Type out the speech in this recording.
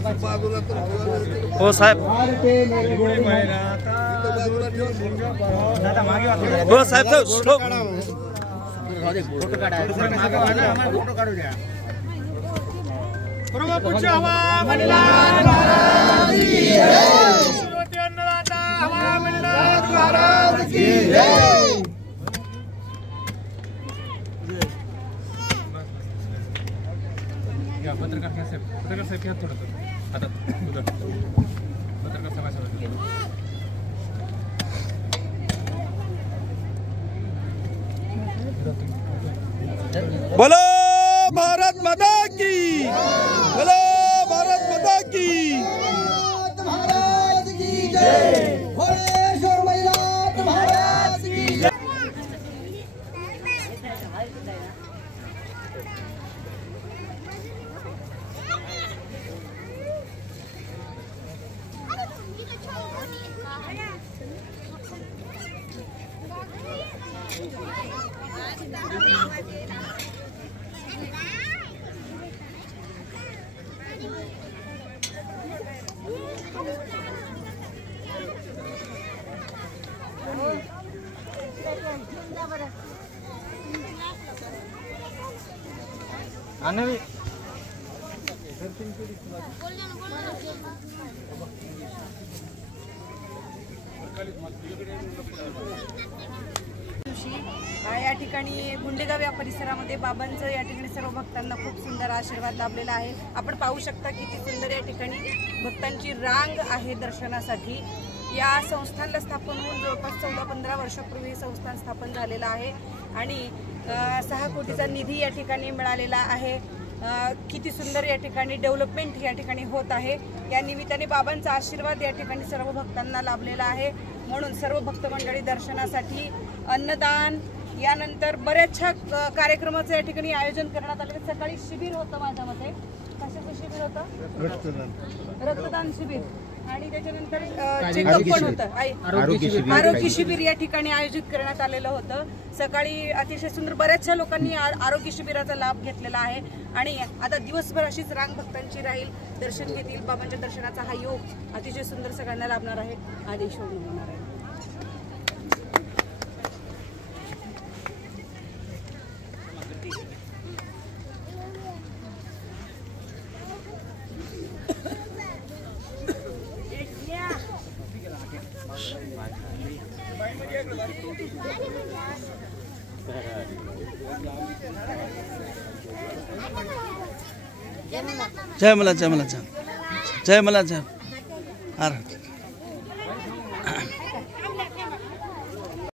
हो साहेब, हो साहेब, फोटो काढू द्या. पत्रकार साहेब, पत्रकार साहेब घ्या थोडं आता पत्रकार साहेब. बोलो भारत माता की, बोलो भारत माता की, महाराज की जय, भोलेश्वर मैया महाराज की जय. या ठिकाणी गुंडेगाव या परिसरामध्ये बाबांचं या ठिकाणी सर्व भक्तांना खूप सुंदर आशीर्वाद लाभलेला आहे. आपण पाहू शकता किती सुंदर या ठिकाणी भक्तांची रांग आहे दर्शनासाठी. या संस्थानला स्थापन होऊन जवळपास 14-15 वर्षापूर्वी संस्थान स्थापन झालेलं आहे आणि 6 कोटीचा निधी या ठिकाणी मिळालेला आहे. किती सुंदर या ठिकाणी डेव्हलपमेंट या ठिकाणी होत आहे. या निमित्ताने बाबांचा आशीर्वाद या ठिकाणी सर्व भक्तांना लाभलेला आहे. म्हणून सर्व भक्त मंडळी दर्शनासाठी अन्नदान यानंतर बऱ्याचशा कार्यक्रमाचं या ठिकाणी आयोजन करण्यात आले. सकाळी शिबिर होतं, माझ्या मते कशाचं शिबिर होतं, रक्तदान शिबिर आणि त्याच्यानंतर चेकअप पण होतं, आरोग्य शिबिर या ठिकाणी आयोजित करण्यात आलेलं होतं. सकाळी अतिशय सुंदर बऱ्याचशा लोकांनी आरोग्य शिबिराचा लाभ घेतलेला आहे आणि आता दिवसभर अशीच रांग भक्तांची राहील. दर्शन घेतील. बाबांच्या दर्शनाचा हा योग अतिशय सुंदर सगळ्यांना लाभणार आहे. आदेश होणार आहे. जय मला, जय मला, जय मला, जय.